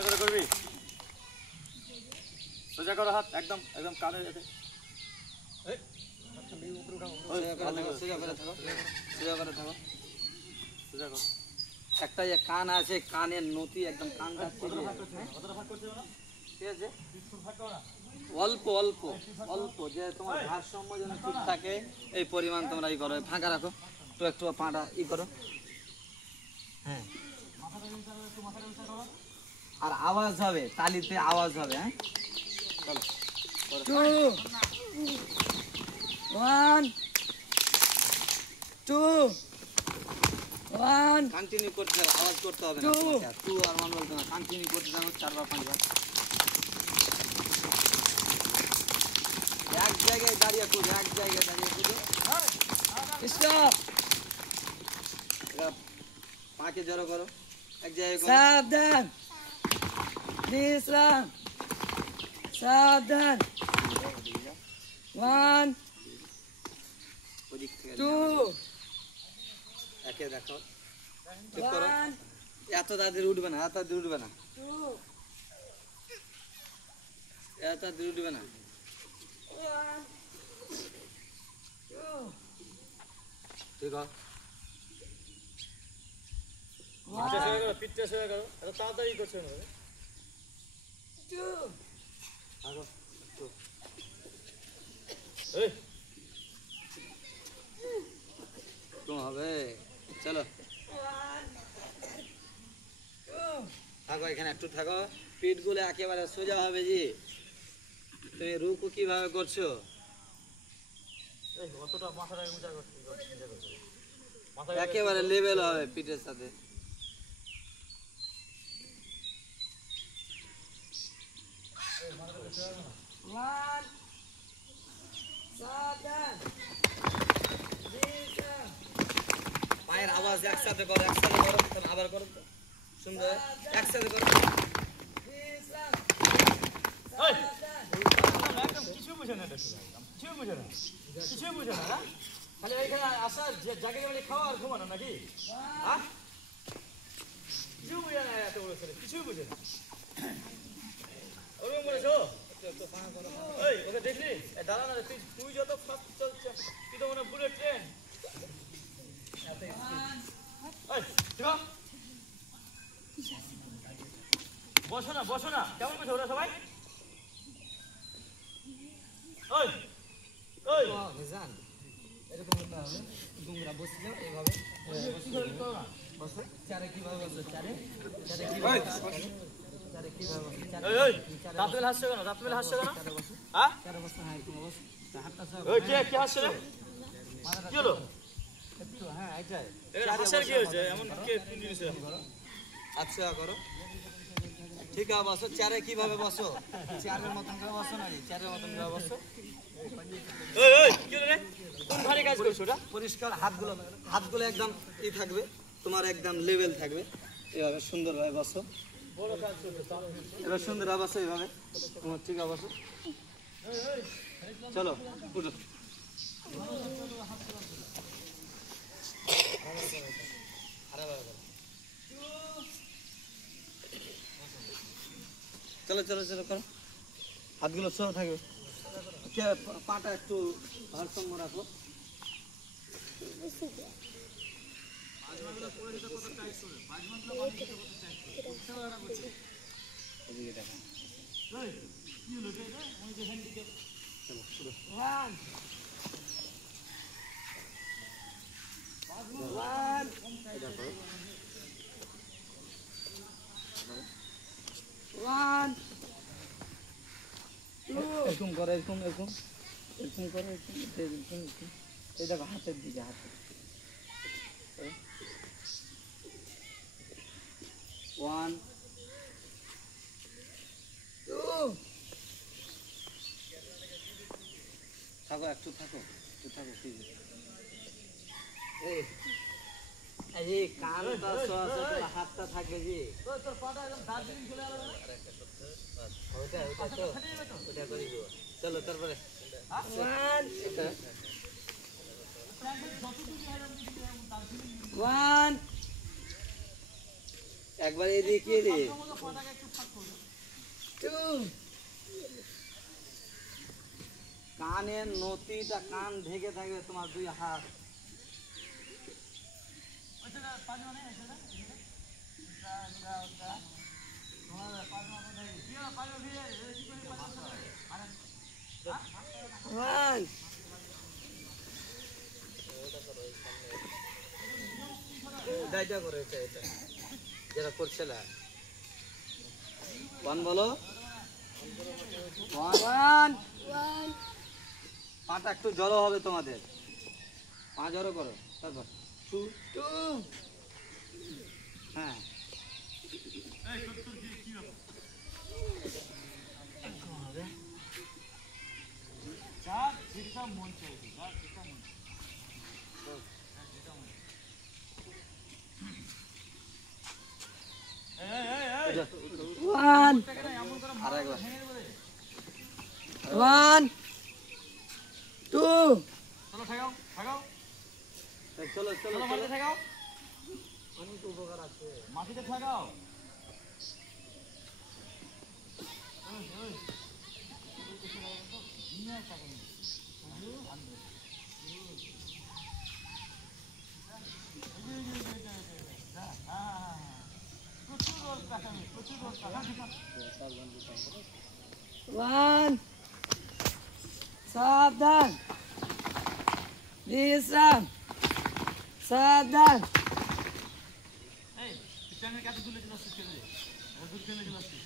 ভালো করে করবি। সোজা করো হাত, একদম একদম কানে যেতে। একটা যে কান আছে, কানের নতি একদম কান যাচ্ছে, ঠিক আছে? অল্প অল্প অল্প, যে তোমার ভারসাম্য যেন ঠিক থাকে এই পরিমাণ তোমরা ই করো। ফাঁকা রাখো, একটু একটু পাটা ই করো। হ্যাঁ, আর আওয়াজ হবে, তালিতে আওয়াজ হবে। হ্যাঁ, চলো 2 1 2 1 কন্টিনিউ করতে হবে, আওয়াজ করতে হবে না। 2 আর 1 বলতে না, কন্টিনিউ করতে থাকো 4 বার 5 বার। এক জায়গায় দাঁড়িয়ে করো, এক জায়গায় দাঁড়িয়ে করো। স্টপ। পাকে জড়ো করো, এক জায়গায় করো। সাবধান, বিশ্রাম, সাবধান। 1 2 একে দেখো, ঠিক করো। এত তাড়াতাড়ি উঠবে না, এত তাড়াতাড়ি উঠবে না, এত তাড়াতাড়ি উঠবে না। ঠিক আছে, পিঠটা সোজা করো, এত তাড়াতাড়ি করছো না। হবে, চলো থাকো এখানে, একটু থাকো। পিঠ গুলো একেবারে সোজা হবে। জি, তুমি রুকু কিভাবে করছো? অতটা মাথাটা উঁচা করছি, একেবারে লেভেল হবে পিঠের সাথে। পায়ের আওয়াজ একসাথে করো, একসাথে করো, আবার করো, সুন্দর, একসাথে করো। কিছু বুঝে না, কিছু বুঝে না, কিছু বুঝে না। খালি এখানে আসার জায়গায় মানে খাওয়া আর ঘুমানো নাকি? কিছু বুঝে না, এত বড় ছেলে কিছু বুঝে না। ওরকম বলেছো? ওকে দেখলি? দাঁড়া না, তুই যত ফাস্ট চলছে, তুই তো মনে বুলেট ট্রেন। বসো না, বসো না, কেমন বসো ওরা সবাই? এরকম হতে হবে, তোমরা বসলে এইভাবে বসো। চারে কিভাবে বসো? চারে চারে কিভাবে বসো? চারে কিভাবে বসো? দাঁত মেলে হাসছো কেন? দাঁত মেলে হাসছো কেন? চারে বসো, চারে বসো। হ্যাঁ, এরকম বসো, হাতটা কি হাসছে রে? কি হলো? একটু, হ্যাঁ এটাই হাসার কি হয়েছে? এমন কে জিনিস আচ্ছা করো, ঠিক আছে বসো। চারে কিভাবে বসো? চারের মতন করে বসো না, চারের মতন করে বসো। কি হলো রে? কোন ভারী কাজ করছো ওটা? পরিষ্কার, হাতগুলো হাতগুলো একদম ই থাকবে, তোমার একদম লেভেল থাকবে। এভাবে সুন্দরভাবে বসো, এবার সুন্দর বসো এইভাবে, তোমার ঠিক বসো। চলো উঠো। চলো চলো চলো করো, হাতগুলো সোজা থাকবে, পাটা একটু ভারসাম্য রাখো। এদিকে দেখো, এরকম করো, এরকম এরকম এরকম করো, এরকম এরকম। এই দেখো হাতের দিকে, হাতে 1 2 থাকো, একটু থাকো, একটু থাকো। এই কানটা সরাসরি হাতটা থাকবে। জি, তোর পাটা একদম দার্জিলিং চলে গেল। ওটা তো ওটা করে দিও। চলো তারপরে 1 1 একবার এদিকে রে কানের নতিটা কান ঢেকে থাকবে তোমার 2 হাত। এটা করে এটা যেটা করছিল ওয়ান বলো, ওয়ান। পাটা একটু জড়ো হবে তোমাদের, পা জড়ো করো, তারপর টু টু। হ্যাঁ ওয়ান আর একবার ওয়ান টু চলো ঠেকাও ঠেকাও চলো চলো চলো মাটিতে ঠেকাও অনেক উপকার আছে। মাটিতে ঠেকাও ওয়ান সাবধান বিশ্রাম সাবধান এই পিছনের কাছে তুলে চলে আসছিস কেন রে? দূর থেকে চলে আসছিস